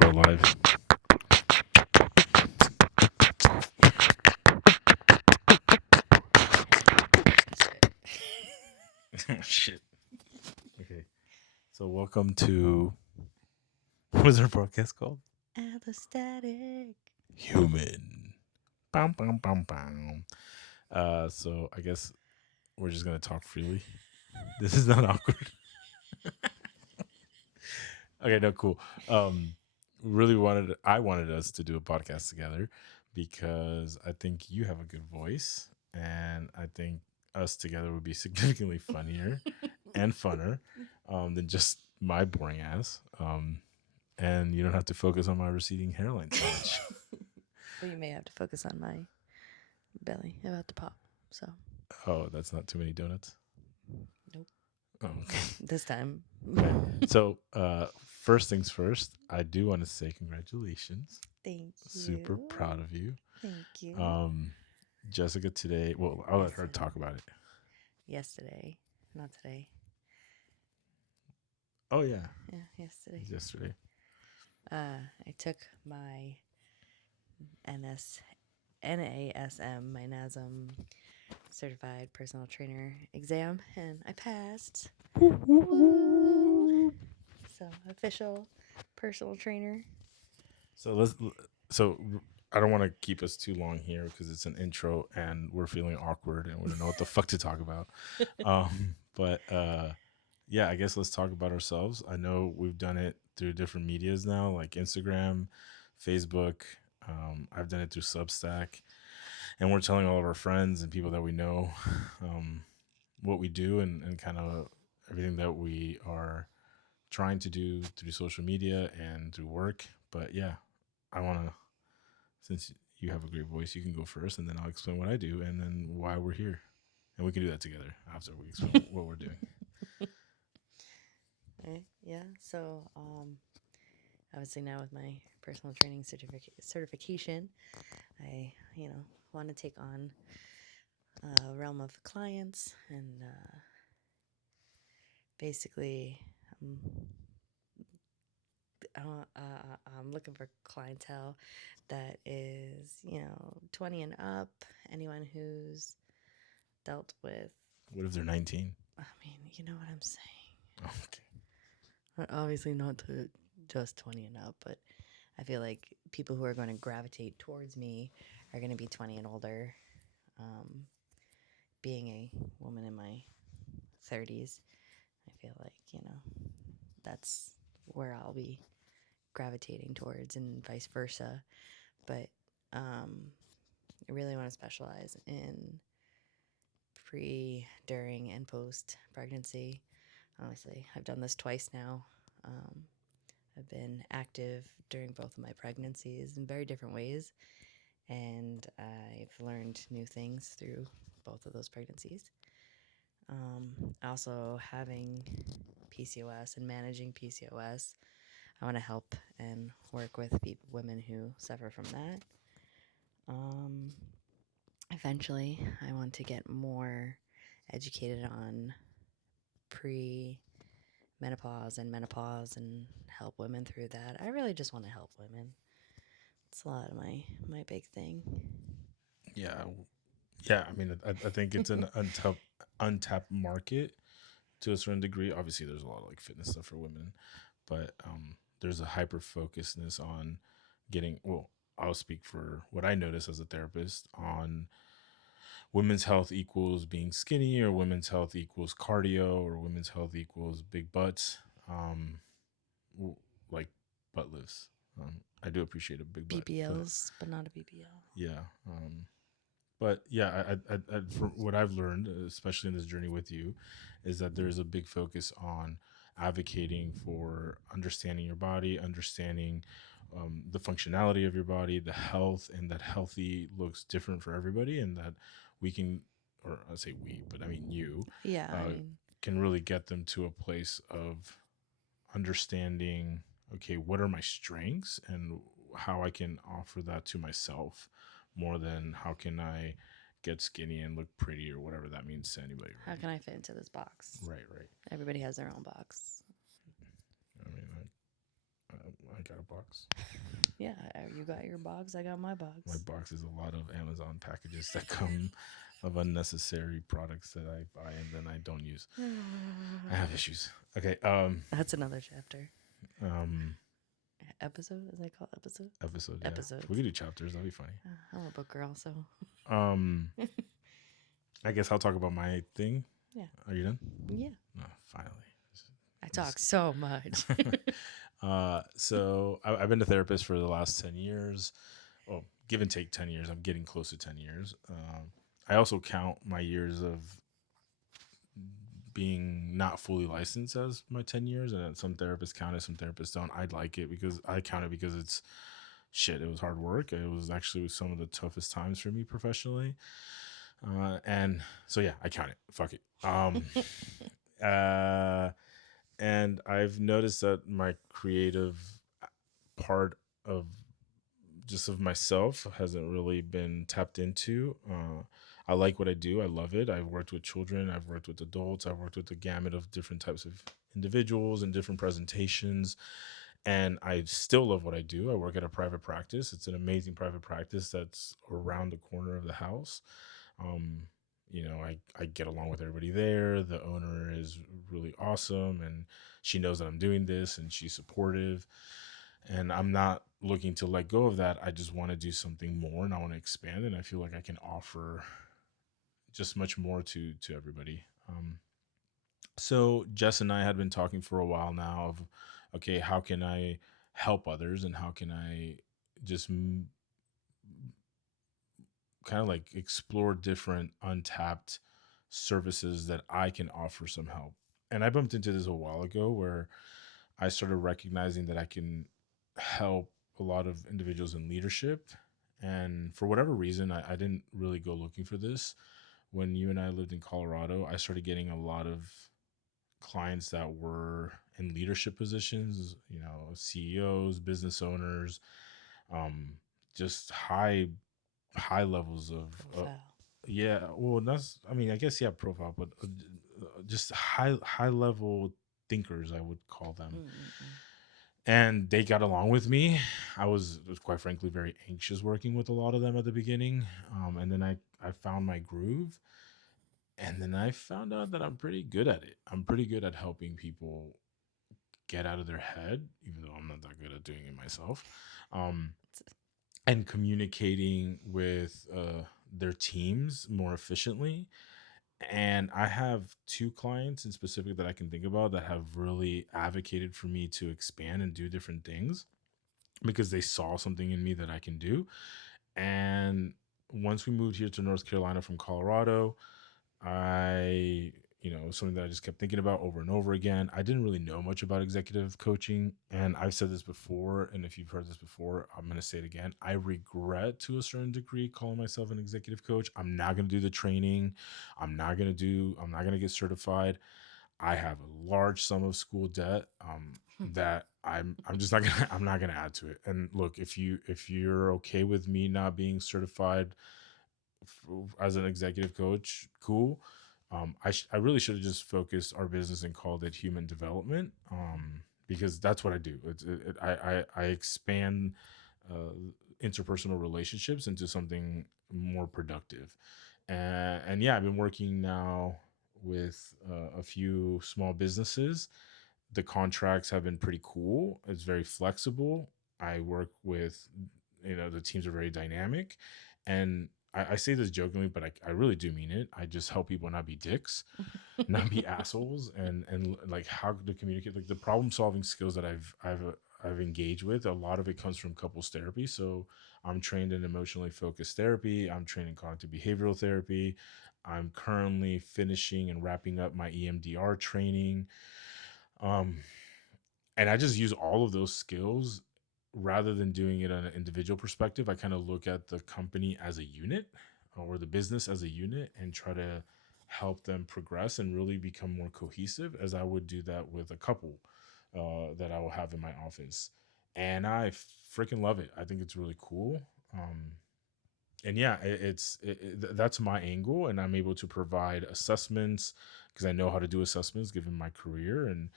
Go live. Shit. Okay. So welcome to what is our podcast called? Allostatic. Human. Bam bam bam bam. So I guess we're just gonna talk freely. This is not awkward. Okay, no, cool. Um, I wanted us to do a podcast together because I think you have a good voice, and I think us together would be significantly funnier and funner than just my boring ass. And you don't have to focus on my receding hairline so much. But you may have to focus on my belly about to pop. So, Oh, that's not too many donuts. nope. Oh, okay. This time. Okay. So, first things first, I do want to say congratulations. Thank Super you. proud of you. Thank you. Um, Jessica today. Well, I'll let her Listen. talk about it. Yesterday. Not today. Oh yeah, Yeah, yesterday. yesterday. I took my NASM, my NASM certified personal trainer exam, and I passed. Woo! So, official personal trainer. So So I don't want to keep us too long here because it's an intro and we're feeling awkward and we don't know what the fuck to talk about. But yeah, I guess let's talk about ourselves. I know we've done it through different medias now, like Instagram, Facebook. I've done it through Substack, and we're telling all of our friends and people that we know um, what we do and kind of everything that we are trying to do through social media and through work. But yeah, I want to, since you have a great voice, you can go first, and then I'll explain what I do and then why we're here, and we can do that together after we explain what we're doing. Yeah. So, obviously now with my personal training certification, I, want to take on a realm of clients and basically um, I'm looking for clientele that is, 20 and up, anyone who's dealt with, What if they're 19? I mean, you know what I'm saying. Okay. Obviously not to just 20 and up, but I feel like people who are going to gravitate towards me are going to be 20 and older. Being a woman in my 30s, I feel like, that's where I'll be gravitating towards and vice versa. But I really want to specialize in pre, during, and post pregnancy. Honestly, I've done this twice now. Um, I've been active during both of my pregnancies in very different ways, and I've learned new things through both of those pregnancies. Also, having PCOS and managing PCOS, I want to help and work with women who suffer from that. Um, Eventually, I want to get more educated on pre menopause and menopause and help women through that. I really just want to help women. It's a lot of my big thing. Yeah. Yeah. I mean, I think it's an untapped market to a certain degree. Obviously, there's a lot of like fitness stuff for women, but there's a hyper focusedness on getting, well, I'll speak for what I notice as a therapist on women's health equals being skinny, or women's health equals cardio, or women's health equals big butts, um, like butt lifts. I do appreciate a big butt, but BBLs, but not a BBL. yeah. But yeah, from what I've learned, especially in this journey with you, is that there's a big focus on advocating for understanding your body, understanding the functionality of your body, the health, and that healthy looks different for everybody, and that we can, or I say we, but I mean you, Yeah, I uh, mean, can really get them to a place of understanding. Okay, what are my strengths and how I can offer that to myself more than how can I get skinny and look pretty or whatever that means to anybody, how can I fit into this box? right? Right. Everybody has their own box. I mean, got a box. Yeah, you got your box. I got my box. My box is a lot of Amazon packages that come of unnecessary products that I buy and then I don't use. I have issues. Okay. That's another chapter. Um. Episode? Is that called episode? Episode. Yeah. Episodes. We could do chapters. That'd be funny. I'm a book girl, so Um. I guess I'll talk about my thing. yeah. Are you done? Yeah. Oh, finally. I talk so much. So I've been a therapist for the last 10 years. Well, give and take 10 years. I'm getting close to 10 years. I also count my years of being not fully licensed as my 10 years. And some therapists count it, some therapists don't. I'd like it because I count it because it's shit. It was hard work. It was actually some of the toughest times for me professionally. And so, yeah, I count it. Fuck it. And I've noticed that my creative part of just of myself hasn't really been tapped into. I like what I do. I love it. I've worked with children. I've worked with adults. I've worked with a gamut of different types of individuals and different presentations. And I still love what I do. I work at a private practice. It's an amazing private practice that's around the corner of the house. Um, I get along with everybody there. The owner is really awesome and she knows that I'm doing this and she's supportive. And I'm not looking to let go of that. I just want to do something more and I want to expand. And I feel like I can offer just much more to everybody. So Jess and I had been talking for a while now of, okay, how can I help others and how can I just kind of like explore different untapped services that I can offer some help. And I bumped into this a while ago where I started recognizing that I can help a lot of individuals in leadership. And for whatever reason, I didn't really go looking for this. When you and I lived in Colorado, I started getting a lot of clients that were in leadership positions, CEOs, business owners, um, just high levels of Profile. yeah, well, that's I mean, I guess yeah, profile, but just high level thinkers, I would call them. Mm-mm-mm. And they got along with me. I was quite frankly very anxious working with a lot of them at the beginning, and then I found my groove, and then I found out that I'm pretty good at it. I'm pretty good at helping people get out of their head, even though I'm not that good at doing it myself. Um, and communicating with their teams more efficiently. And I have two clients in specific that I can think about that have really advocated for me to expand and do different things because they saw something in me that I can do. And once we moved here to North Carolina from Colorado, something that I just kept thinking about over and over again. I didn't really know much about executive coaching. And I've said this before. And if you've heard this before, I'm going to say it again. I regret to a certain degree calling myself an executive coach. I'm not going to do the training. I'm not going to get certified. I have a large sum of school debt that I'm just not gonna I'm not gonna add to it. And look, if you're okay with me not being certified as an executive coach, cool. I really should have just focused our business and called it human development, because that's what I do. I expand uh, interpersonal relationships into something more productive. And yeah, I've been working now with a few small businesses. The contracts have been pretty cool. It's very flexible. I work with, the teams are very dynamic. And I say this jokingly, but I really do mean it. I just help people not be dicks, not be assholes, and like how to communicate. Like the problem solving skills that I've engaged with, a lot of it comes from couples therapy. So I'm trained in emotionally focused therapy. I'm trained in cognitive behavioral therapy. I'm currently finishing and wrapping up my EMDR training. Um, and I just use all of those skills rather than doing it on an individual perspective. I kind of look at the company as a unit or the business as a unit and try to help them progress and really become more cohesive as I would do that with a couple that I will have in my office. And I freaking love it. I think it's really cool. and yeah, that's my angle, and I'm able to provide assessments because I know how to do assessments given my career. And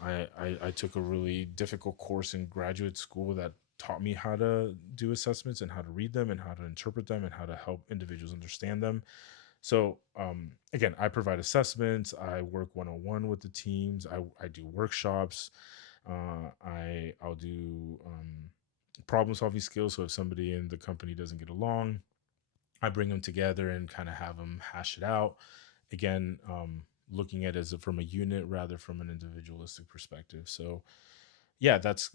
I took a really difficult course in graduate school that taught me how to do assessments and how to read them and how to interpret them and how to help individuals understand them. So again, I provide assessments. I work one-on-one with the teams. I do workshops. I'll do problem solving skills. So if somebody in the company doesn't get along, I bring them together and kind of have them hash it out. Again, looking at it as from a unit rather from an individualistic perspective. So yeah, that's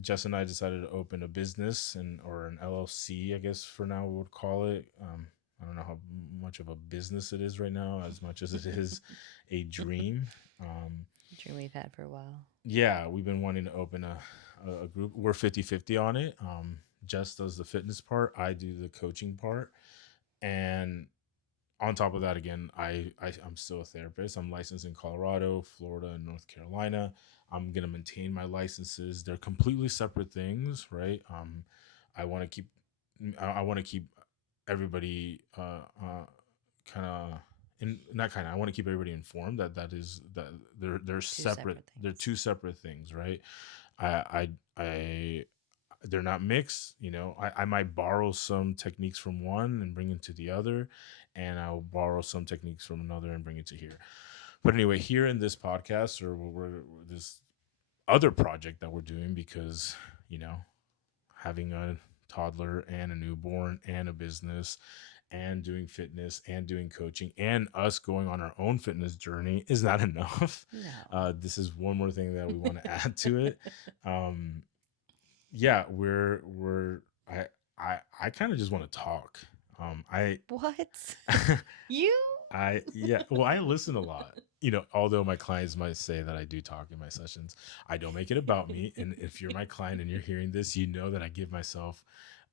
Jess and I decided to open a business and or an LLC, I guess for now we would call it. I don't know how much of a business it is right now, as much as it is a dream. Um, Dream we've had for a while. yeah, we've been wanting to open a group. We're 50-50 on it. Jess does the fitness part, I do the coaching part. And on top of that, again, I'm still a therapist. I'm licensed in Colorado, Florida, and North Carolina. I'm gonna maintain my licenses. They're completely separate things, right? I want to keep I want to keep everybody kind of in not kind of I want to keep everybody informed that they're Two separate. separate They're things. two separate things, right? I they're not mixed. I might borrow some techniques from one and bring it to the other, and I'll borrow some techniques from another and bring it to here. But anyway, here in this podcast or this other project that we're doing, because you know having a toddler and a newborn and a business and doing fitness and doing coaching and us going on our own fitness journey is not enough. No. This is one more thing that we want to add to it. Um, yeah, we're I kind of just want to talk. I What? You? yeah, well, I listen a lot. Although my clients might say that I do talk in my sessions, I don't make it about me. And if you're my client and you're hearing this, you know that I give myself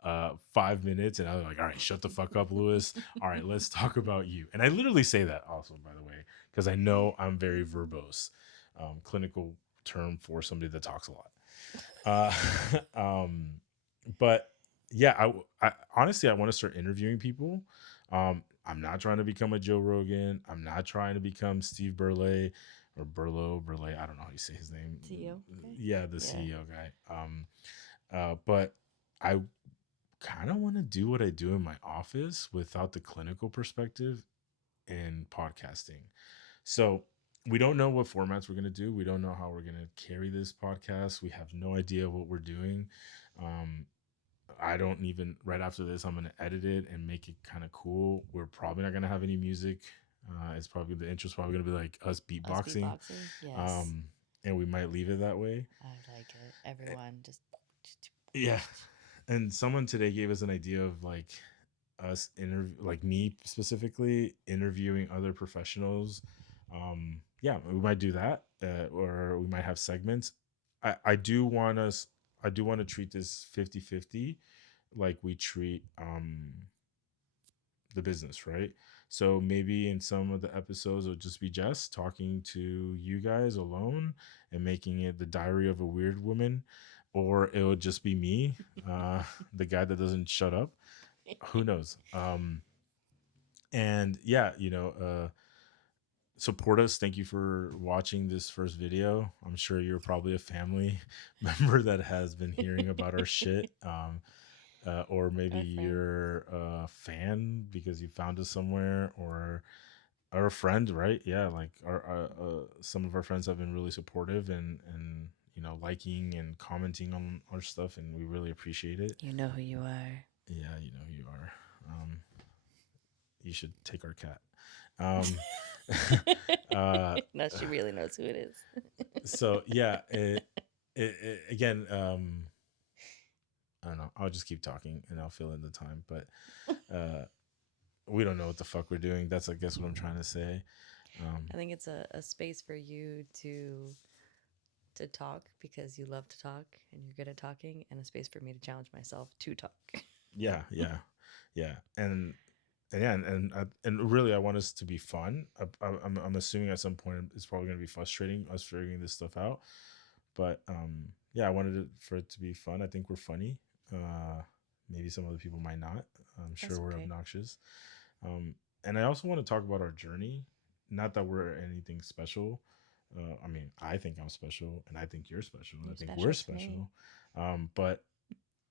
5 minutes and I'm like, all right, shut the fuck up, Lewis. All right, let's talk about you. And I literally say that also, by the way, because I know I'm very verbose, clinical term for somebody that talks a lot. Uh, um, but yeah, I honestly I want to start interviewing people. I'm not trying to become a Joe Rogan. I'm not trying to become Steve Burley or Burley. I don't know how you say his name. CEO? Okay. Yeah, the Yeah. CEO guy. But I kind of want to do what I do in my office without the clinical perspective in podcasting. So we don't know what formats we're going to do. We don't know how we're going to carry this podcast. We have no idea what we're doing. Um, I don't even, right after this, I'm going to edit it and make it kind of cool. We're probably not going to have any music. It's probably the intro's probably going to be like us Us beatboxing. beatboxing? Yes. Um, and we might leave it that way. I like it. Everyone just. Yeah. And someone today gave us an idea of like us like me specifically interviewing other professionals. Yeah, we might do that, or we might have segments. I do want us I do want to treat this 50-50 like we treat the business, right? So maybe in some of the episodes it'll just be Jess talking to you guys alone and making it the diary of a weird woman, or it'll just be me, the guy that doesn't shut up. Who knows? And yeah, support us. Thank you for watching this first video. I'm sure you're probably a family member that has been hearing about our shit. Or maybe Our friend. you're a fan because you found us somewhere, or a friend, right? Yeah, like some of our friends have been really supportive and liking and commenting on our stuff, and we really appreciate it. You know who you are. Yeah, you know who you are. You should take our cat. Um, uh, Now she really knows who it is. so yeah, again, I don't know. I'll just keep talking and I'll fill in the time, but we don't know what the fuck we're doing. That's, I guess, what I'm trying to say. I think it's a space for you to talk because you love to talk and you're good at talking, and a space for me to challenge myself to talk. Yeah, yeah, yeah, and yeah, and really, I want us to be fun. I'm assuming at some point it's probably going to be frustrating us figuring this stuff out, but yeah, I wanted it for it to be fun. I think we're funny. Maybe some other people might not. I'm That's sure we're okay. obnoxious. Um, and I also want to talk about our journey. Not that we're anything special. I mean, I think I'm special, and I think you're special, and I You're think we're special to me. special. But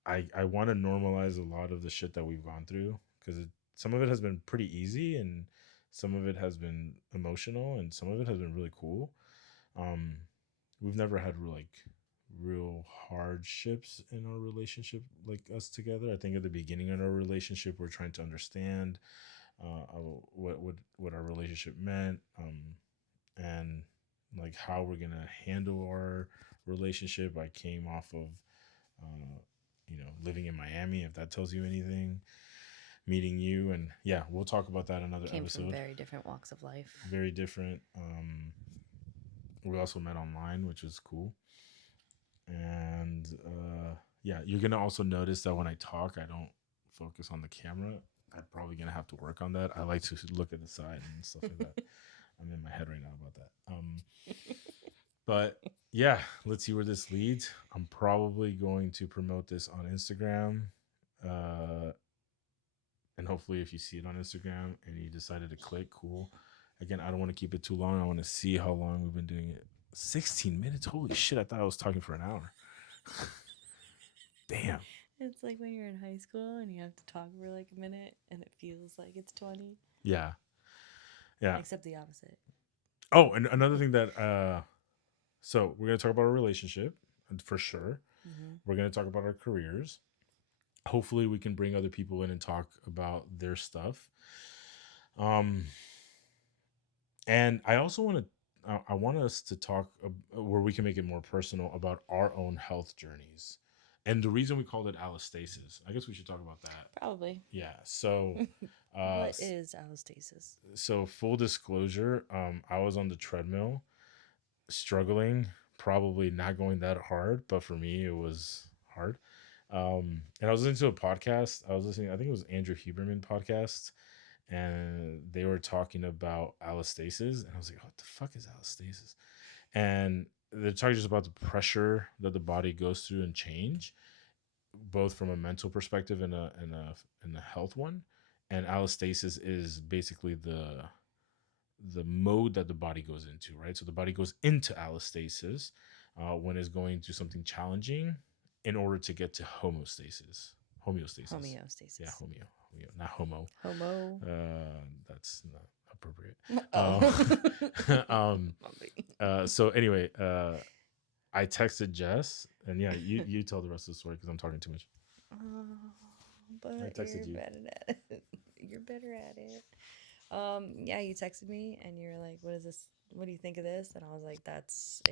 I want to normalize a lot of the shit that we've gone through because some of it has been pretty easy, and some of it has been emotional, and some of it has been really cool. Um, we've never had real hardships in our relationship, like us together. I think at the beginning of our relationship, we're trying to understand what our relationship meant, and like how we're gonna handle our relationship. I came off of living in Miami, if that tells you anything, meeting you, and yeah, we'll talk about that another Came from episode. very different walks of life. Very different. We also met online, which was cool. And yeah, you're gonna also notice that when I talk, I don't focus on the camera. I'm probably gonna have to work on that. I like to look at the side and stuff like that. I'm in my head right now about that. But yeah, let's see where this leads. I'm probably going to promote this on Instagram. Uh, and hopefully, if you see it on Instagram and you decided to click, cool. Again, I don't want to keep it too long. I want to see how long we've been doing it. 16 minutes? Holy shit, I thought I was talking for an hour. Damn. It's like when you're in high school and you have to talk for like a minute and it feels like it's 20, Yeah. Yeah. except the opposite. Oh, and another thing that so we're gonna talk about our relationship for sure. Mm-hmm. We're gonna talk about our careers. Hopefully we can bring other people in and talk about their stuff. Um and I also want to I want us to talk where we can make it more personal about our own health journeys. And the reason we called it allostasis, I guess we should talk about that. Probably. Yeah. So What is allostasis? full disclosure, I was on the treadmill struggling, probably not going that hard, but for me it was hard. And I was listening to a podcast. I was listening, I think it was Andrew Huberman podcast, and they were talking about allostasis, and I was like, what the fuck is allostasis? And they're talking just about the pressure that the body goes through and change, both from a mental perspective and a health one. And allostasis is basically the mode that the body goes into, right? So the body goes into allostasis when it's going through something challenging in order to get to homeostasis. Homeostasis. Yeah, Homeostasis. not homo. Homo. That's not appropriate. Oh. Um, so anyway, I texted Jess, and yeah, you tell the rest of the story because I'm talking too much. Oh, I but texted you're you. better at it. You're better at it. Yeah, you texted me and you're like, "What is this? What do you think of this?" And I was like, that's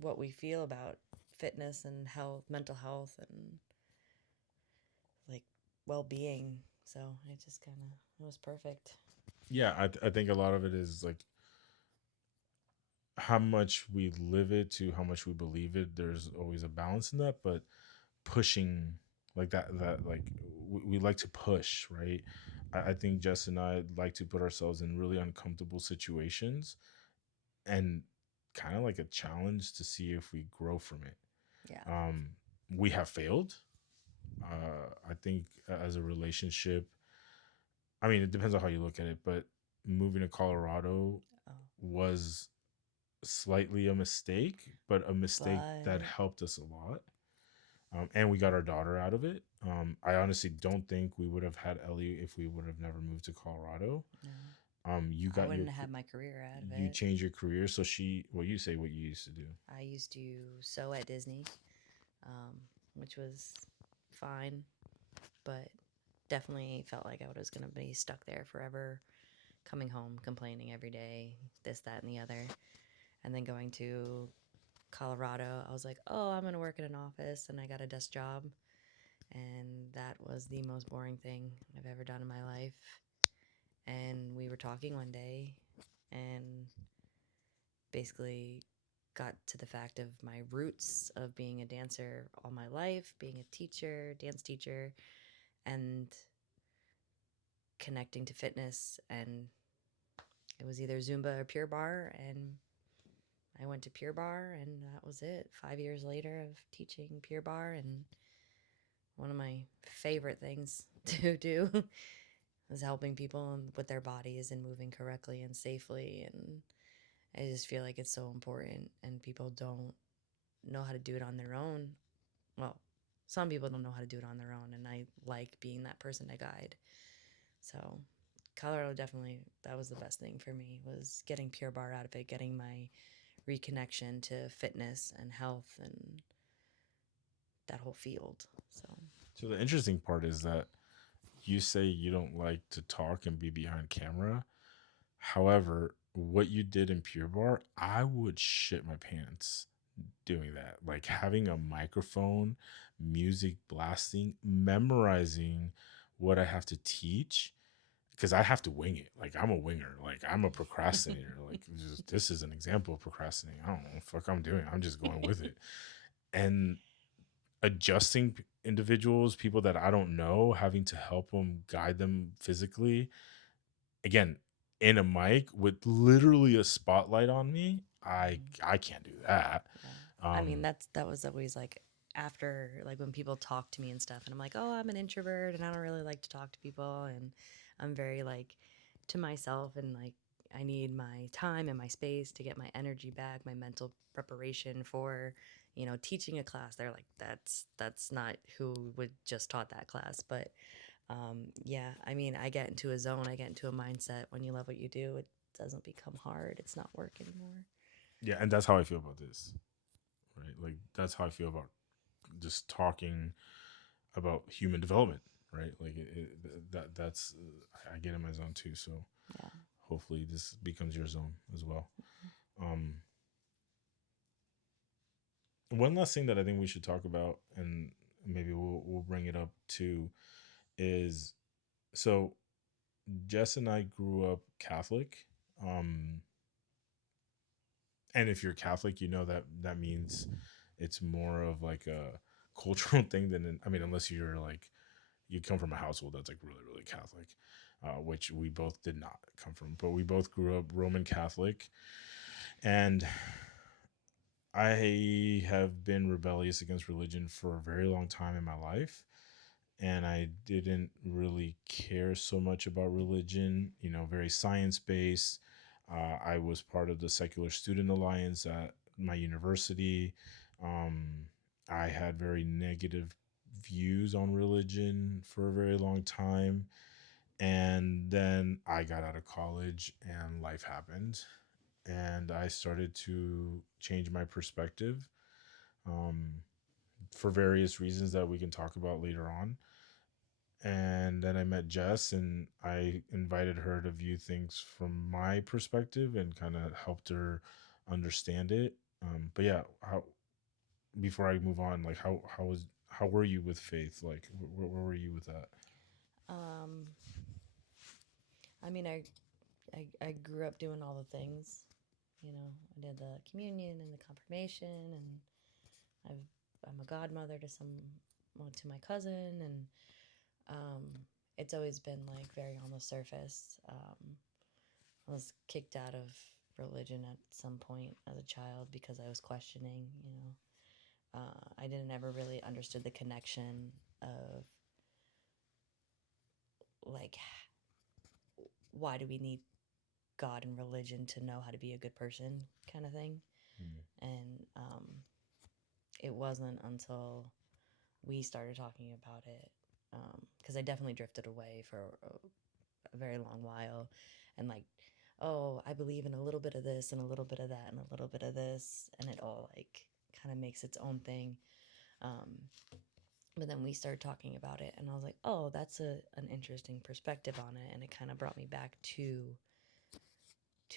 what we feel about fitness and health, mental health, and like well-being." So it just kind of it was perfect. Yeah, I think a lot of it is like how much we live it to how much we believe it. There's always a balance in that, but pushing like that like we like to push, right? I think Jess and I like to put ourselves in really uncomfortable situations and kind of like a challenge to see if we grow from it. Yeah. um we have failed. I think as a relationship, I mean, it depends on how you look at it, but moving to Colorado Oh, was slightly a mistake, but a mistake that but helped us a lot. And we got our daughter out of it. I honestly don't think we would have had Ellie if we would have never moved to Colorado. no, You I got wouldn't have had my career out of you it. changed your career. So she, well, you say what you used to do. I used to sew at Disney, um, which was fine, but definitely felt like I was going to be stuck there forever, coming home, complaining every day, this, that, and the other. And then going to Colorado, I was like, oh, I'm going to work in an office. And I got a desk job. And that was the most boring thing I've ever done in my life. And we were talking one day and basically got to the fact of my roots of being a dancer all my life, being a teacher, dance teacher, and connecting to fitness. And it was either Zumba or Pure Barre. And I went to Pure Barre, and that was it. 5 years later of teaching Pure Barre, and one of my favorite things to do is helping people with their bodies and moving correctly and safely. And I just feel like it's so important, and people don't know how to do it on their own. Well, some people don't know how to do it on their own, and I like being that person to guide. So Colorado, definitely, that was the best thing for me, was getting Pure Barre out of it, getting my reconnection to fitness and health and that whole field. So So the interesting part is that you say you don't like to talk and be behind camera. However, what you did in Pure Bar, I would shit my pants doing that. Like having a microphone, music blasting, memorizing what I have to teach, because I have to wing it. Like I'm a winger. Like I'm a procrastinator. Like this is an example of procrastinating. I don't know what the fuck I'm doing. I'm just going with it. And adjusting individuals, people that I don't know, having to help them, guide them physically. Again, in a mic with literally a spotlight on me, I can't do that. yeah, I mean Um, that was always like, after, like, when people talk to me and stuff, and I'm like, oh, I'm an introvert and I don't really like to talk to people, and I'm very like to myself, and like I need my time and my space to get my energy back, my mental preparation for, teaching a class. They're like, that's not who would just taught that class. But yeah, I mean, I get into a zone, I get into a mindset. When you love what you do, it doesn't become hard. It's not work anymore. yeah, and that's how I feel about this, right? Like that's how I feel about just talking about human development, right? Like that's I get in my zone too. So Yeah. hopefully this becomes your zone as well. Um, one last thing that I think we should talk about, and maybe we'll bring it up too, is so Jess and I grew up Catholic. Um, and if you're Catholic, you know that that means it's more of like a cultural thing than I mean, unless you're like you come from a household that's like really Catholic, which we both did not come from, but we both grew up Roman Catholic, and I have been rebellious against religion for a very long time in my life. And I didn't really care so much about religion, you know, very science based. I was part of the Secular Student Alliance at my university. Um, I had very negative views on religion for a very long time. And then I got out of college and life happened. And I started to change my perspective um, for various reasons that we can talk about later on. And then I met Jess and I invited her to view things from my perspective and kind of helped her understand it. But yeah, how before I move on, like how were you with faith? Like where were you with that? Um, I mean, I grew up doing all the things. I did the communion and the confirmation, and I'm a godmother to to my cousin, and um, it's always been like very on the surface. I was kicked out of religion at some point as a child because I was questioning. I didn't ever really understood the connection of, like, why do we need God and religion to know how to be a good person, kind of thing. Mm. And it wasn't until we started talking about it, because I definitely drifted away for a very long while, and like, oh, I believe in a little bit of this and a little bit of that and a little bit of this, and it all like kind of makes its own thing. Um, but then we started talking about it, and I was like, oh, that's an interesting perspective on it, and it kind of brought me back to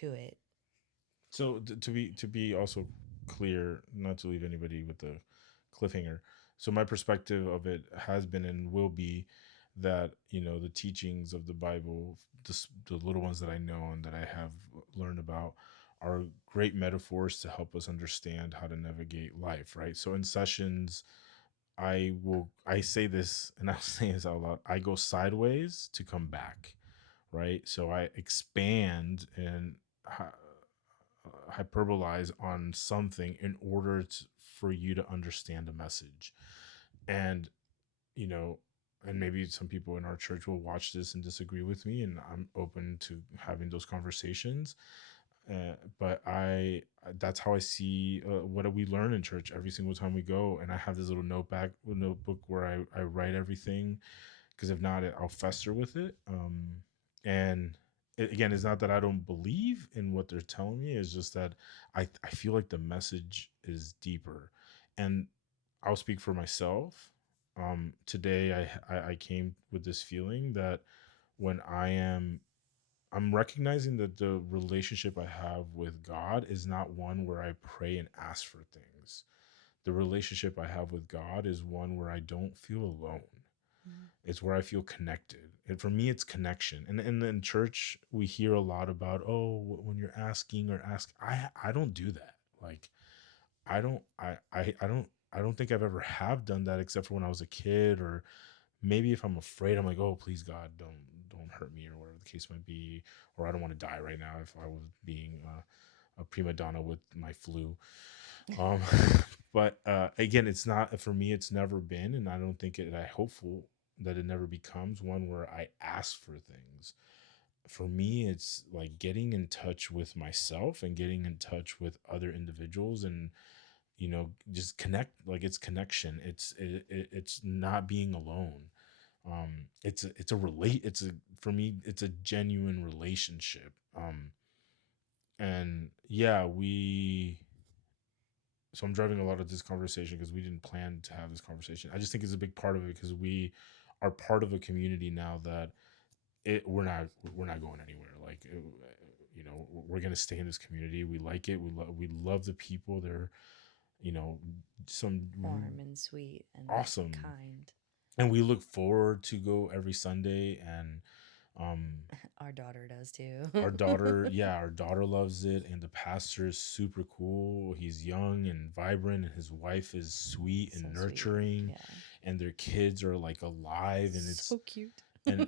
it. So to be also clear, not to leave anybody with the cliffhanger. So my perspective of it has been and will be that you know the teachings of the Bible, the little ones that I know and that I have learned about, are great metaphors to help us understand how to navigate life. Right. So in sessions, I say this and I'll say this out loud. I go sideways to come back. Right. So I expand and hyperbolize on something in order for you to understand a message. And you know, and maybe some people in our church will watch this and disagree with me, and I'm open to having those conversations. But that's how I see what we learn in church every single time we go. And I have this little notebook where I write everything, because if not, I'll fester with it. And again, it's not that I don't believe in what they're telling me. It's just that I feel like the message is deeper. And I'll speak for myself. Today, I came with this feeling that when I'm recognizing that the relationship I have with God is not one where I pray and ask for things. The relationship I have with God is one where I don't feel alone. Mm. It's where I feel connected. And for me, it's connection. And in church, we hear a lot about, oh, when you're asking or ask, I don't do that. Like, I don't think I've ever have done that except for when I was a kid, or maybe if I'm afraid, I'm like, oh, please God, don't hurt me, or whatever the case might be, or I don't want to die right now if I was being a prima donna with my flu. Um, but again, it's not for me. It's never been, and I don't think it. I hopeful that it never becomes one where I ask for things. For me, it's like getting in touch with myself and getting in touch with other individuals, and just connect. Like, it's connection. It's not being alone. It's a relate. It's a For me, it's a genuine relationship. And yeah, we so I'm driving a lot of this conversation because we didn't plan to have this conversation. I just think it's a big part of it because we are part of a community now that we're not going anywhere. Like, we're gonna stay in this community. We like it. We love the people. They're, you know some Warm and sweet and awesome, kind. and we look forward to go every Sunday. And um Our daughter does too. our daughter loves it, and the pastor is super cool. He's young and vibrant, and his wife is sweet So and sweet. nurturing, Yeah. and their kids are like alive, and So cute. and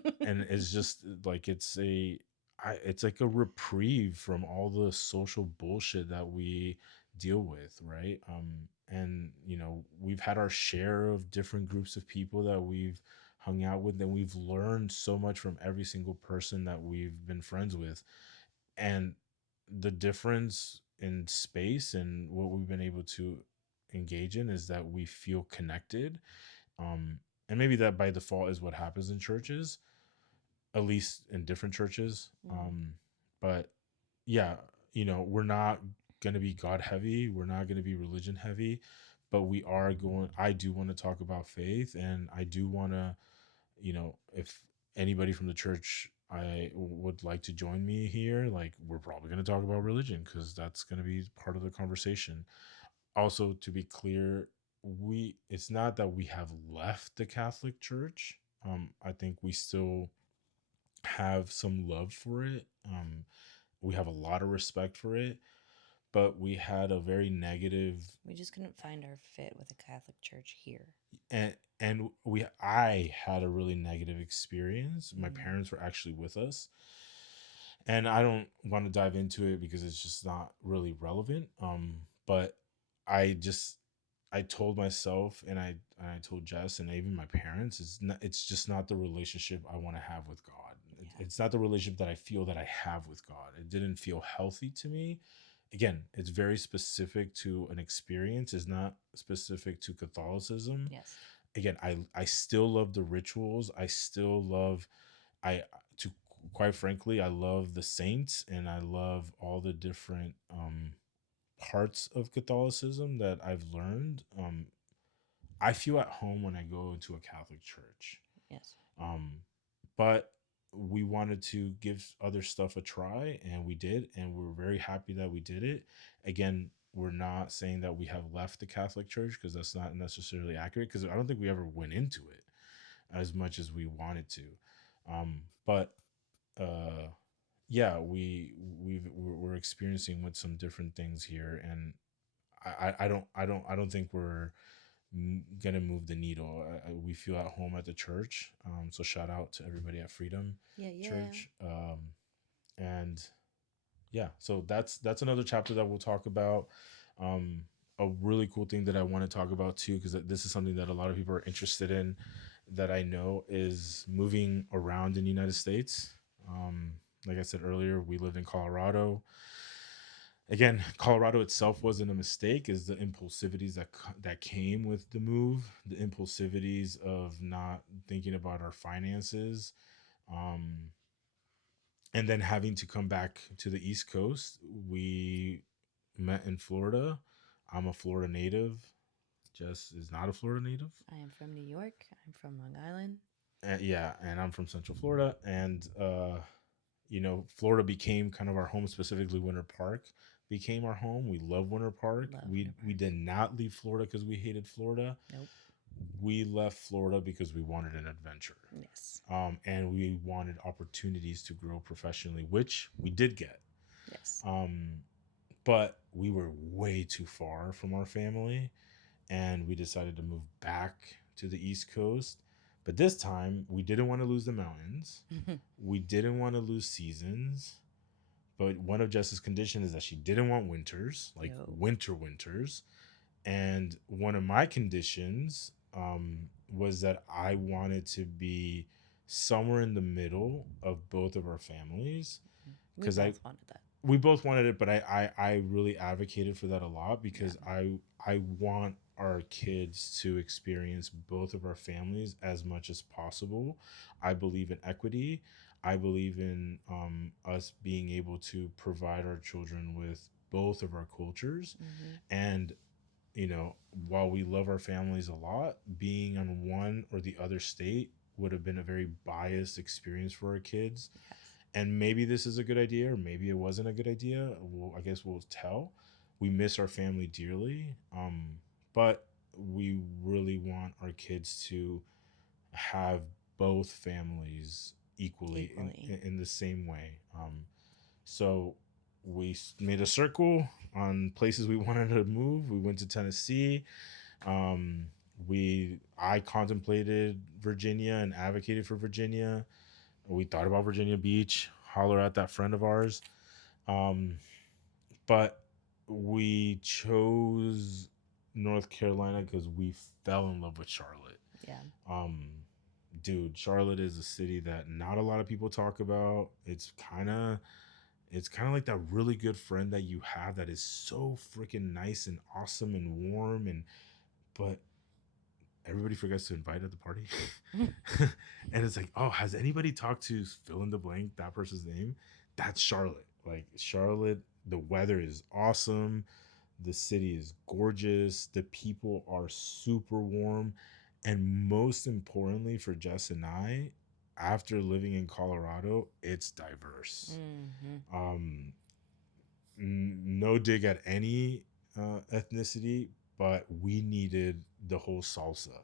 it's just like it's like a reprieve from all the social bullshit that we deal with, right? And we've had our share of different groups of people that we've hung out with, and we've learned so much from every single person that we've been friends with. And the difference in space and what we've been able to engage in is that we feel connected. And maybe that by default is what happens in churches, at least in different churches. Mm. But yeah, we're not going to be God heavy. We're not going to be religion heavy, but I do want to talk about faith. And I do want to, if anybody from the church I would like to join me here, like, we're probably going to talk about religion because that's going to be part of the conversation. Also, to be clear, it's not that we have left the Catholic Church. I think we still have some love for it. We have a lot of respect for it, but we had a very negative, We just couldn't find our fit with a Catholic church here. and I had a really negative experience. My Mm. parents were actually with us, and I don't want to dive into it because it's just not really relevant. But I just I told myself, and I told Jess, and even my parents, it's just not the relationship I want to have with God. Yeah. It's not the relationship that I feel that I have with God. It didn't feel healthy to me. Again, it's very specific to an experience. It's not specific to Catholicism. Yes. Again, I still love the rituals. I still love I to quite frankly, I love the saints, and I love all the different parts of Catholicism that I've learned. I feel at home when I go into a Catholic church. Yes. Um, but we wanted to give other stuff a try, and we did, and we're very happy that we did it. Again, we're not saying that we have left the Catholic Church, because that's not necessarily accurate, because I don't think we ever went into it as much as we wanted to. But uh, yeah, we're experiencing with some different things here, and I don't think we're gonna move the needle. We feel at home at the church. So shout out to everybody at Freedom Yeah. Yeah. Church. And yeah, so that's another chapter that we'll talk about. A really cool thing that I want to talk about too, because this is something that a lot of people are interested in. that I know is moving around in the United States. Um, like I said earlier, we lived in Colorado. Again, Colorado itself wasn't a mistake. Is the impulsivities that came with the move, the impulsivities of not thinking about our finances, um, and then having to come back to the East Coast. We met in Florida. I'm a Florida native. Jess is not a Florida native. I am from New York. I'm from Long Island. Yeah, and I'm from Central Florida, and Florida became kind of our home. Specifically, Winter Park became our home. We love Winter Park. Love We Winter we Park. did not leave Florida because we hated Florida. Nope. We left Florida because we wanted an adventure, Yes. and we wanted opportunities to grow professionally, which we did get. Yes. Um, but we were way too far from our family, and we decided to move back to the East Coast. But this time, we didn't want to lose the mountains. We didn't want to lose seasons. But one of Jess's conditions is that she didn't want winters, like No. winters. And one of my conditions was that I wanted to be somewhere in the middle of both of our families. We Because both wanted that. we both wanted it, but I really advocated for that a lot because I want our kids to experience both of our families as much as possible. I believe in equity. I believe in us being able to provide our children with both of our cultures. And while we love our families a lot, being on one or the other state would have been a very biased experience for our kids. Yes. And maybe this is a good idea, or maybe it wasn't a good idea. I guess we'll tell. We miss our family dearly, but we really want our kids to have both families equally in the same way. So we made a circle on places we wanted to move. We went to Tennessee. Um, I contemplated Virginia and advocated for Virginia. We thought about Virginia Beach, holler at that friend of ours. Um, but we chose North Carolina because we fell in love with Charlotte. Yeah. Dude, Charlotte is a city that not a lot of people talk about. It's kind of like that really good friend that you have that is so freaking nice and awesome and warm, but everybody forgets to invite at the party. And it's like, oh, has anybody talked to fill in the blank, that person's name? That's Charlotte. Like Charlotte, the weather is awesome. The city is gorgeous. The people are super warm. And most importantly for Jess and I, after living in Colorado, it's diverse. Um, no dig at any ethnicity, but we needed the whole salsa.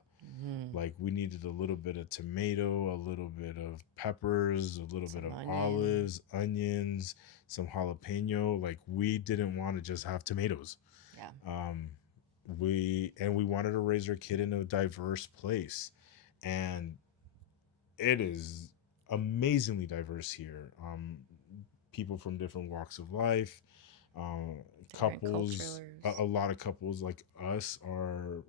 Like we needed a little bit of tomato, a little bit of peppers, a little bit of olives, onions, some jalapeno. Like we didn't want to just have tomatoes. Yeah. We wanted to raise our kid in a diverse place, and it is amazingly diverse here. People from different walks of life, couples, a lot of couples like us are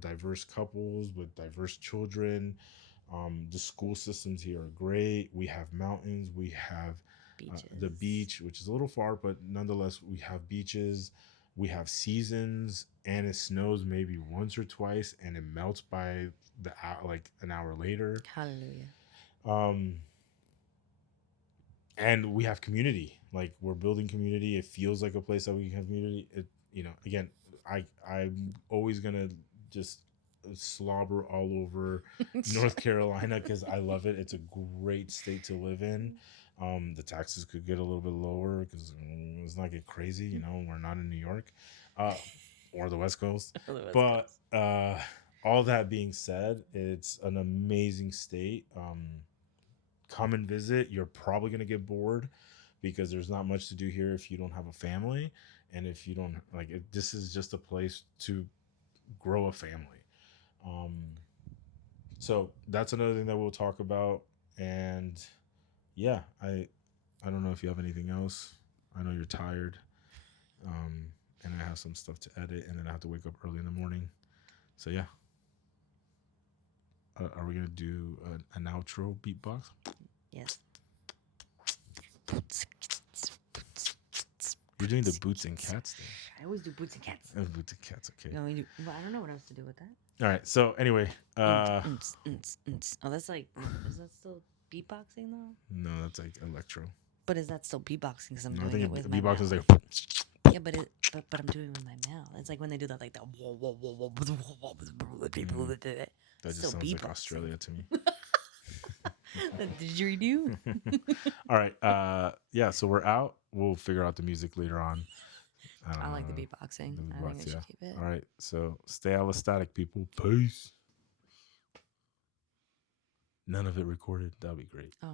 diverse couples with diverse children. The school systems here are great. We have mountains. We have the beach, which is a little far, but nonetheless, we have beaches. We have seasons, and it snows maybe once or twice, and it melts by like an hour later. Hallelujah. And we have community. Like we're building community. It feels like a place that we have community. Again, I'm always gonna just slobber all over North Carolina because I love it. It's a great state to live in. The taxes could get a little bit lower because it's not get crazy. We're not in New York, or the West Coast. But all that being said, it's an amazing state. Come and visit. You're probably going to get bored because there's not much to do here if you don't have a family, and if you don't this is just a place to grow a family. So that's another thing that we'll talk about. And yeah, I don't know if you have anything else. I know you're tired, and I have some stuff to edit, and then I have to wake up early in the morning. So yeah, are we gonna do an outro beatbox? Yes. You're doing the boots and cats thing. I always do boots and cats. Boots and cats. Okay. No, we do. Well, I don't know what else to do with that. All right. So anyway, Oh, that's like. Is that still beatboxing though? no, that's like electro. But is that still beatboxing? Because I'm No, I doing it think with my beatbox mouth. is like. Yeah, but I'm doing it with my mouth. It's like when they do that, like the That just still sounds like beatboxing. Australia to me. The didgeridoo. All right. Yeah. So we're out. We'll figure out the music later on. I like the beatboxing. the I think beatbox, we should yeah. keep it. All right. So stay allostatic, people. Peace. None of it recorded. That'd be great. Oh.